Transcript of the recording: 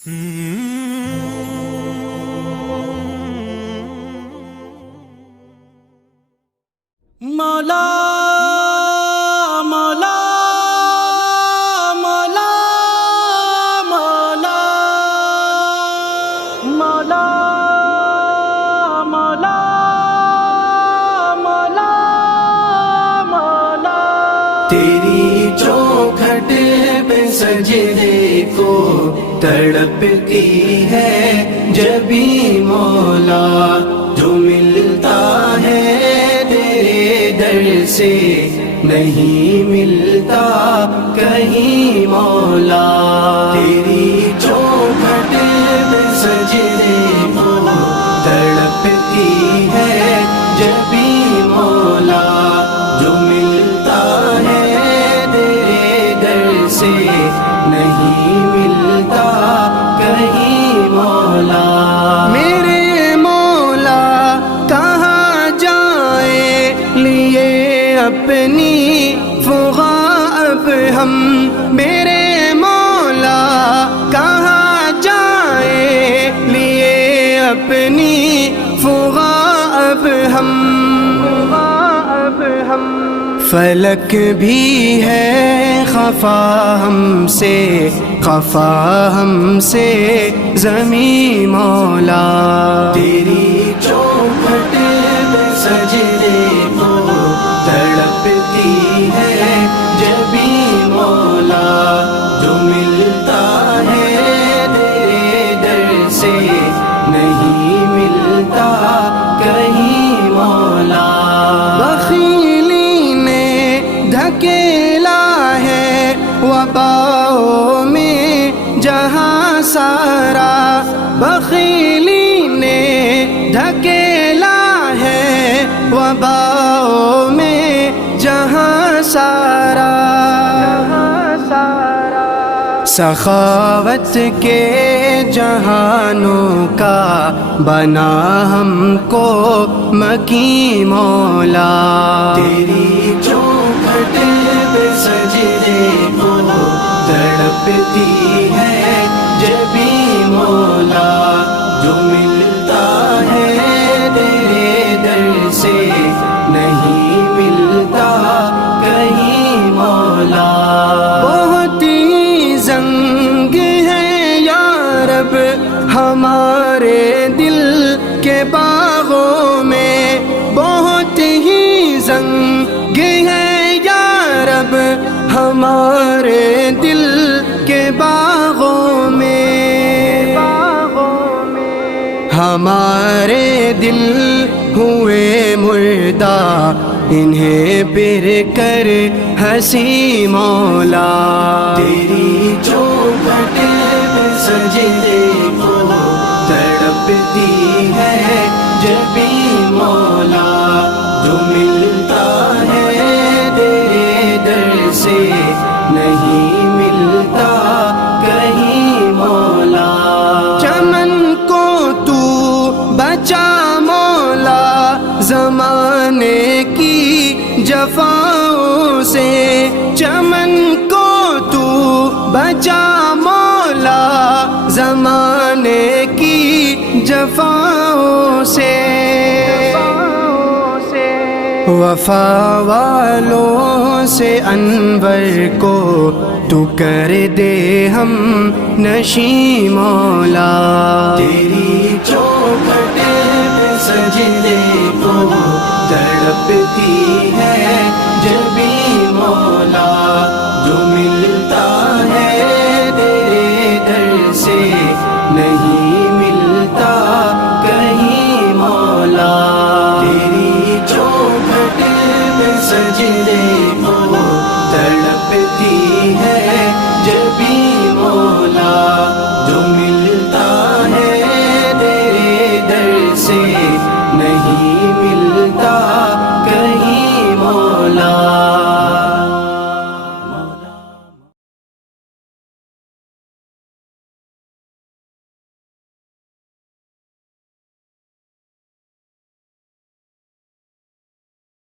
مولا مولا مولا مولا مولا مولا مولا مولا تیری چوکھٹ پہ سجدے کو تڑپتی ہے جبھی مولا، جو ملتا ہے تیرے در سے نہیں ملتا کہیں مولا۔ تیری چوکھٹ پہ سجدے کو تڑپتی ہے جبھی مولا، جو ملتا ہے تیرے در سے نہیں ملتا کہیں مولا۔ میرے مولا کہاں جائے لیے اپنی فغا اب ہم، میرے مولا کہاں جائے لیے اپنی فغا اب ہم، فلک بھی ہے خفا ہم سے، خفا ہم سے زمیں مولا۔ تیری چوکھٹ پہ سجدے کو تڑپتی ہے جبھی مولا، جو ملتا ہے تیرے در سے نہیں ملتا کہیں مولا۔ بخیلی نے دھکیلا ہے وباؤں میں جہاں سارا، بخیلی نے دھکیلا ہے وباؤں میں جہاں سارا، سخاوت کے جہانوں کا بنا ہم کو مکی مولا۔ تیری چوکھٹ پہ سجدے کو تڑپتی ہے جبھی مولا، جو ملتا ہے تیرے در سے نہیں ملتا کہیں مولا۔ بہت ہی زنگ ہے یا رب ہمارے دل کے باغوں میں، بہت ہی زنگ ہے یا رب ہمارے دل کے باغوں میں، ہمارے دل ہوئے مردہ انہیں پھر کر ہنسی مولا۔ تیری چوکھٹ پہ سجدے کو تڑپتی ہے جبھی مولا، جو ملتا ہے تیرے در سے نہیں ملتا کہیں مولا۔ چمن کو تو بچا مولا زمانے کی جفاؤں سے، چمن کو تو بچا مولا زمانے کی جفاؤں سے، وفا والوں سے انور کو تو کر دے ہم نشیں مولا۔ تیری چوکھٹ پہ سجدے کو تڑپتی ہے جبھی مولا، جو ملتا ہے تیرے در سے نہیں